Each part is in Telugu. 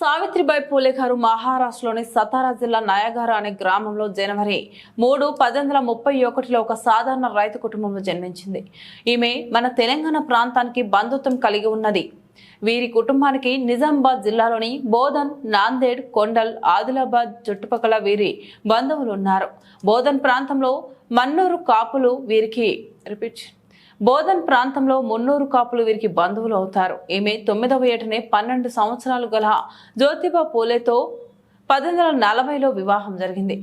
సావిత్రిబాయి పూలే గారు మహారాష్ట్రలోని సతారా జిల్లా నయగార అనే గ్రామంలో జనవరి మూడు పద్దెనిమిది వందల ముప్పై ఒకటిలో ఒక సాధారణ రైతు కుటుంబంలో జన్మించింది. ఈమె మన తెలంగాణ ప్రాంతానికి బంధుత్వం కలిగి ఉన్నది. వీరి కుటుంబానికి నిజామాబాద్ జిల్లాలోని బోధన్ నాందేడ్ కొండల్ ఆదిలాబాద్ చుట్టుపక్కల వీరి బంధువులు ఉన్నారు. బోధన్ ప్రాంతంలో మన్నూరు కాపులు వీరికి రిపీట్ బోధన్ ప్రాంతంలో మున్నూరు కాపులు వీరికి బంధువులు అవుతారు. ఈమె తొమ్మిదవ ఏటనే పన్నెండు సంవత్సరాలు గల జ్యోతిబా పూలేతో పద్దెనిమిది వందల నలభైలో వివాహం జరిగింది.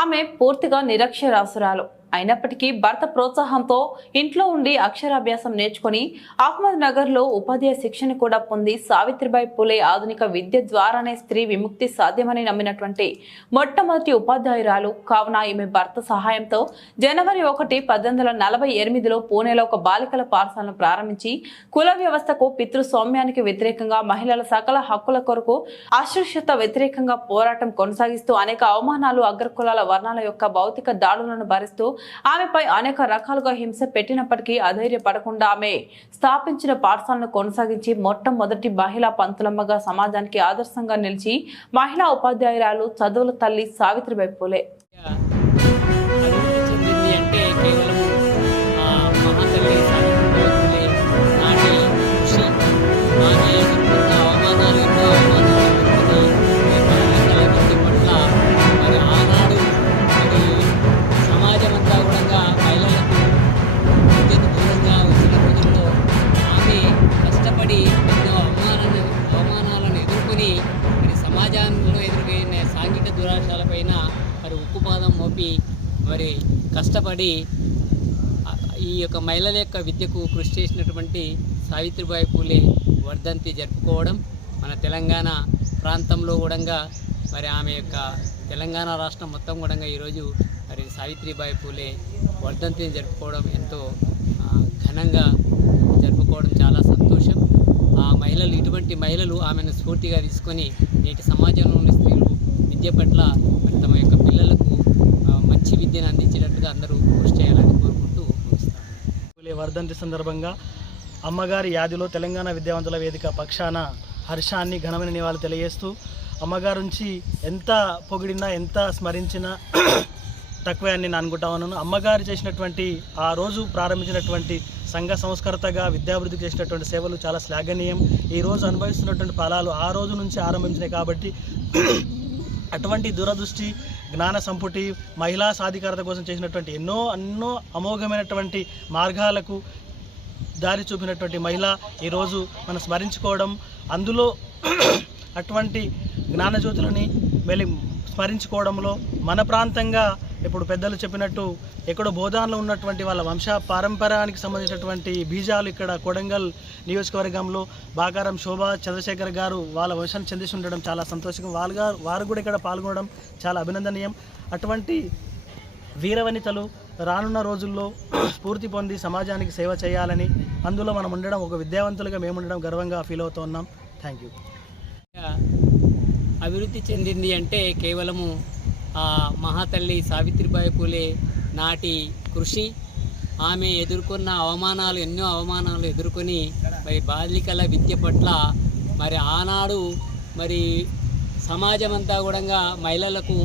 ఆమె పూర్తిగా నిరక్షరాసురాలు అయినప్పటికీ భర్త ప్రోత్సాహంతో ఇంట్లో ఉండి అక్షరాభ్యాసం నేర్చుకుని అహ్మద్ నగర్లో ఉపాధ్యాయ శిక్షణ కూడా పొంది సావిత్రిబాయి పూలే ఆధునిక విద్య ద్వారానే స్త్రీ విముక్తి సాధ్యమని నమ్మినటువంటి మొట్టమొదటి ఉపాధ్యాయురాలు. కావున ఈమె భర్త సహాయంతో జనవరి ఒకటి పద్దెనిమిది వందల నలభై ఎనిమిదిలో పూణేలో ఒక బాలికల పాఠశాలను ప్రారంభించి కుల వ్యవస్థకు పితృస్వామ్యానికి వ్యతిరేకంగా మహిళల సకల హక్కుల కొరకు అస్పృశ్యత వ్యతిరేకంగా పోరాటం కొనసాగిస్తూ అనేక అవమానాలు అగ్రకులాల వర్ణాల యొక్క భౌతిక దాడులను భరిస్తూ ఆమెపై అనేక రకాలుగా హింస పెట్టినప్పటికీ అధైర్యపడకుండా ఆమె స్థాపించిన పాఠశాలను కొనసాగించి మొట్టమొదటి మహిళా పంతులమ్మగా సమాజానికి ఆదర్శంగా నిలిచి మహిళా ఉపాధ్యాయురాలు చదువుల తల్లి సావిత్రిబాయి పూలే. అంటే కేవలం సాంఘిక మరి ఉక్కుపాదం మోపి మరి కష్టపడి ఈ యొక్క మహిళల యొక్క విద్యకు కృషి చేసినటువంటి సావిత్రిబాయి పూలే వర్ధంతి జరుపుకోవడం మన తెలంగాణ ప్రాంతంలో కూడా మరి ఆమె యొక్క తెలంగాణ రాష్ట్రం మొత్తం కూడా ఈరోజు మరి సావిత్రిబాయి పూలే వర్ధంతిని జరుపుకోవడం ఎంతో ఘనంగా జరుపుకోవడం చాలా సంతోషం. ఆ మహిళలు ఇటువంటి మహిళలు ఆమెను స్ఫూర్తిగా తీసుకొని నేటి సమాజంలో విద్య పట్ల మరి తమ యొక్క పిల్లలకు మంచి విద్యను అందించేటట్టుగా అందరూ కృషి చేయాలని కోరుకుంటూ ముగిస్తాను. వర్ధంతి సందర్భంగా అమ్మగారి యాదిలో తెలంగాణ విద్యావంతుల వేదిక పక్షాన హర్షాన్ని ఘనమైన నివాళులు తెలియజేస్తూ అమ్మగారి నుంచి ఎంత పొగిడినా ఎంత స్మరించినా తక్కువే అని నేను అనుకుంటా ఉన్నాను. అమ్మగారు చేసినటువంటి ఆ రోజు ప్రారంభించినటువంటి సంఘ సంస్కర్తగా విద్యాభివృద్ధికి చేసినటువంటి సేవలు చాలా శ్లాఘనీయం. ఈ రోజు అనుభవిస్తున్నటువంటి ఫలాలు ఆ రోజు నుంచి ఆరంభించినాయి కాబట్టి అటువంటి దూరదృష్టి జ్ఞాన సంపుటి మహిళా సాధికారత కోసం చేసినటువంటి ఎన్నో ఎన్నో అమోఘమైనటువంటి మార్గాలకు దారి చూపినటువంటి మహిళ ఈరోజు మనం స్మరించుకోవడం అందులో అటువంటి జ్ఞానజ్యోతులని వెళ్ళి స్మరించుకోవడంలో మన ప్రాంతంగా ఇప్పుడు పెద్దలు చెప్పినట్టు ఎక్కడో బోధాన్లో ఉన్నటువంటి వాళ్ళ వంశ పారంపరానికి సంబంధించినటువంటి బీజాలు ఇక్కడ కొడంగల్ నియోజకవర్గంలో బాకారం శోభా చంద్రశేఖర్ గారు వాళ్ళ వంశాన్ని చెందిసి ఉండడం చాలా సంతోషంగా వాళ్ళ గారు వారు కూడా ఇక్కడ పాల్గొనడం చాలా అభినందనీయం. అటువంటి వీరవనితలు రానున్న రోజుల్లో స్ఫూర్తి పొంది సమాజానికి సేవ చేయాలని అందులో మనం ఉండడం ఒక విద్యావంతులుగా మేము ఉండడం గర్వంగా ఫీల్ అవుతూ ఉన్నాం. Thank you. అభివృద్ధి చెందింది అంటే కేవలము ఆ మహాతల్లి సావిత్రిబాయి పూలే నాటి కృషి. ఆమె ఎదుర్కొన్న అవమానాలు ఎన్నో అవమానాలు ఎదుర్కొని మరి బాలికల విద్య పట్ల మరి ఆనాడు మరి సమాజం అంతా కూడా మహిళలకు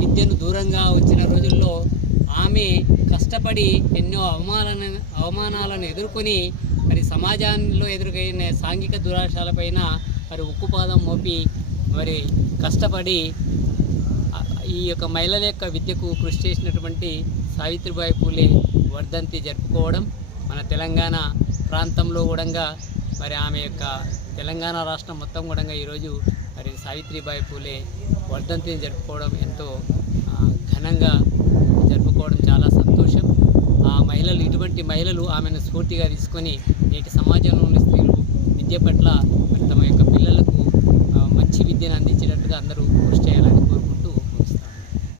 విద్యను దూరంగా వచ్చిన రోజుల్లో ఆమె కష్టపడి ఎన్నో అవమానాలను అవమానాలను ఎదుర్కొని మరి సమాజంలో ఎదురుగైన సాంఘిక దురాశాలపైన మరి ఉక్కుపాదం మోపి మరి కష్టపడి ఈ యొక్క మహిళల యొక్క విద్యకు కృషి చేసినటువంటి సావిత్రిబాయి పూలే వర్ధంతి జరుపుకోవడం మన తెలంగాణ ప్రాంతంలో కూడా మరి ఆమె యొక్క తెలంగాణ రాష్ట్రం మొత్తం కూడా ఈరోజు మరి సావిత్రిబాయి పూలే వర్ధంతిని జరుపుకోవడం ఎంతో ఘనంగా జరుపుకోవడం చాలా సంతోషం. ఆ మహిళలు ఇటువంటి మహిళలు ఆమెను స్ఫూర్తిగా తీసుకొని నేటి సమాజంలోని స్త్రీలు విద్య పట్ల మరి తమ యొక్క పిల్లలకు మంచి విద్యను అందించేటట్టుగా అందరూ కృషి చేయాలని